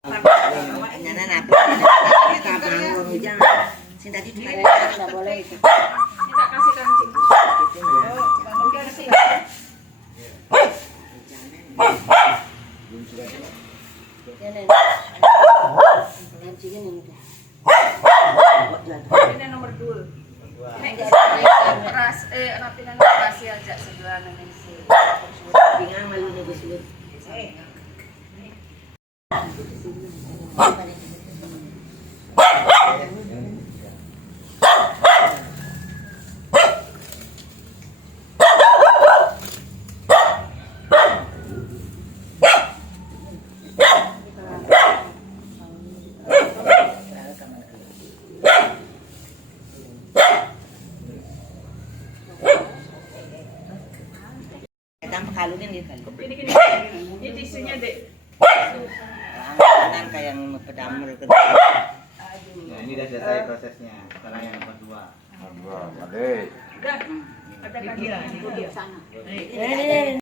Nyana napi kita bangun hujan. Sing tadi enggak boleh itu. Kita kasih kancing. Oke, kasih. Ini nomor 2. Ini rapinan operasi aja sebelah Indonesia. Bingang malu nih Gus. Kalunin gitu kan. Gini. Ini tisunya, Dek. Kanan kayak yang pedamur gitu. Ya, ini udah selesai prosesnya. Sekarang yang nomor 2. Udah. Ada kan? Ini